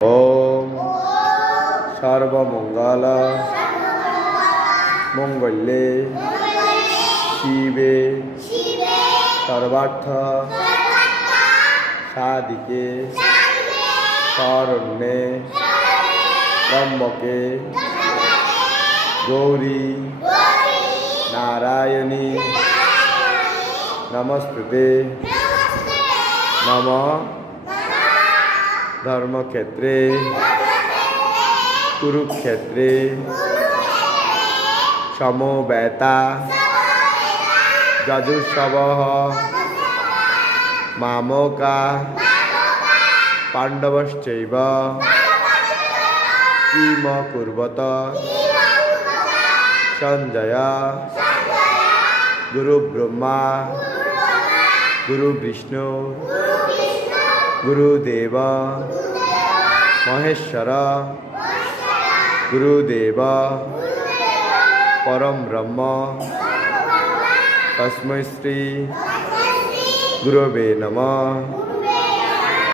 ওম সর্বমঙ্গল মঙ্গলে শিবে সর্বার্থ সাধিকে শরণ্যে ত্র্যম্বকে গৌরী নারায়ণী নমস্তুতে। নমঃ ধর্মক্ষেত্রে কুরুক্ষেত্রে সমবেতা যজুঃসবঃ মামকা পাণ্ডবশ্চৈব কিম কুর্বত সঞ্জয় গুরু ব্রহ্মা গুরু বিষ্ণু গুরুদেব মহেশ্বর গুরুদেব পরম ব্রহ্ম তস্मै শ্রী গুরবে নমঃ।